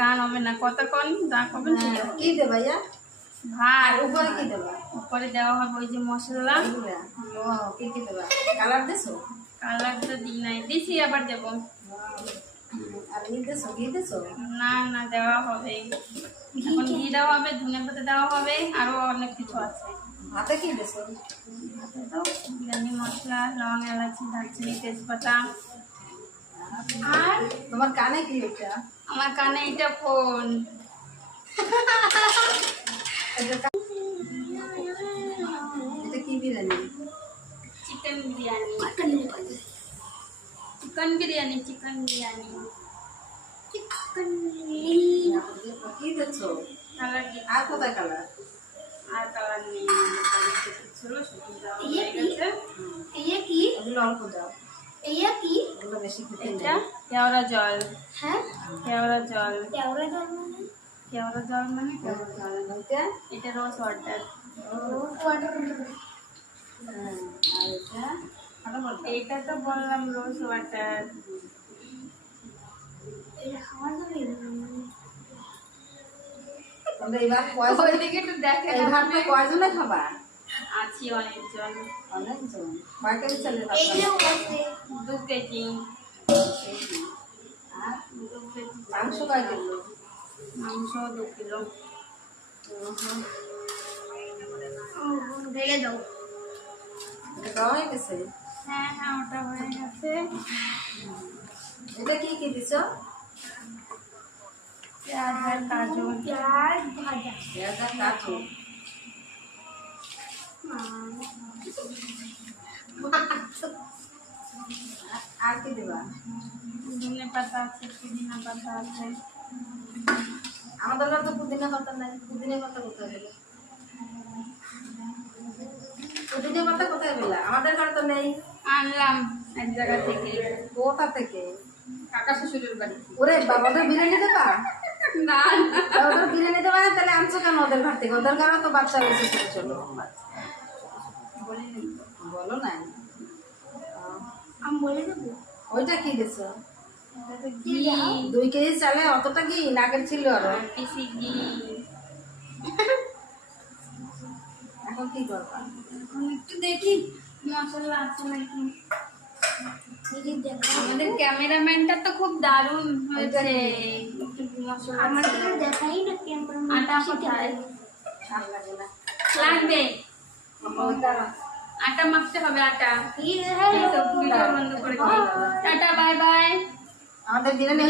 গান হবে না কতক্ষণ যা করবেন কি দে ভাইয়া ভাত উপরে কি দেবা উপরে দেওয়া হবে ওই যে মশলা ও কি কি দেবা কালার দেছো কালারটা দিই নাই দিছি আবার দেবো আর ঘি দেছো না না দেওয়া হবে এখন ঘি দেওয়া হবে ধনে পাতা দেওয়া হবে আরো অনেক কিছু আছে হাতে কি দেছো তো বিরিয়ানি মশলা লং এলাচি দারচিনি তেজপাতা আর তোমার কানে কি এটা আমার কানে এটা ফোন এটা কি বিরিয়ানি চিকেন বিরিয়ানি চিকেন বিরিয়ানি কি দেছো কালার কি আর কোথায় কালার আর কালার নেই ছিল শুধু দেওয়া হয়ে গেছে ওগুলো অল্প দাও ওগুলো বেশি খেতে এটা নেই কেওড়া জল হ্যাঁ কেওড়া জল কেওড়া জল মানে কেওড়া জল মানে কেওড়া জল ওইটা এটা রোজ ওয়াটার ওয়াটার আর এটা ফটাফট দাও। এইটা তো বললাম রোজ ওয়াটার এটা খাওয়া যাবে তোমরা এবার কয়জন ওইদিকে একটু দেখে এই ভাতটা কয়জনে খাবা আছি অনেকজন অনেকজন কয় কেজি চালের ভাত এইটাও খাবা? আছে 2 কেজি আর 2 কেজি মাংস কয় কিলো মাংস 2 কিলো ঢেলে দাও এটা দেওয়া হয়ে গেছে হ্যাঁ হ্যাঁ ওটা হয়ে গেছে এটা কি কি দিছো পেঁয়াজ আর কাজু পেঁয়াজ ভাজা পেঁয়াজ আর কাজু আর কি দেবা ধনে পাতা আছে পুদিনা পাতা আছে আমাদের ঘরে তো পুদিনা পাতা নাই পুদিনা পাতা কোথায় পেলে পুদিনা পাতা কোথায় পেলে আমাদের ঘরে তো নেই আনলাম এক জায়গা থেকে কোথা থেকে কাকা শ্বশুরের বাড়ি ওরে বাবা ওদের বিরিয়ানি দেবা না না ওদের বিরিয়ানি দেবা না তাহলে আনছো কেন ওদের ঘর থেকে ওদের ঘরে তো বাচ্চা হয়েছে ছোট ছোট বলিনি বলো না আমি বলে দেবো ওইটা কি দিছো এটা তো ঘি 2 কেজি চালে অতটা কি নাকের ছিল আরো পিসি ঘি এখন কি করবা এখন একটু দেখি মশলা আছে নাকি দিদি দেখো আমাদের ক্যামেরাম্যানটা তো খুব দারুণ হয়েছে একটু মশলা আমার আছে। তো দেখাই না ক্যামেরা আটা কোথায় ভাল লাগে না লাগবে ওইটা আটা মাখতে হবে আটা কি হ্যাঁ এই তো ভিডিও বন্ধ করে দিই টাটা বাই বাই আমাদের বিরিয়ানি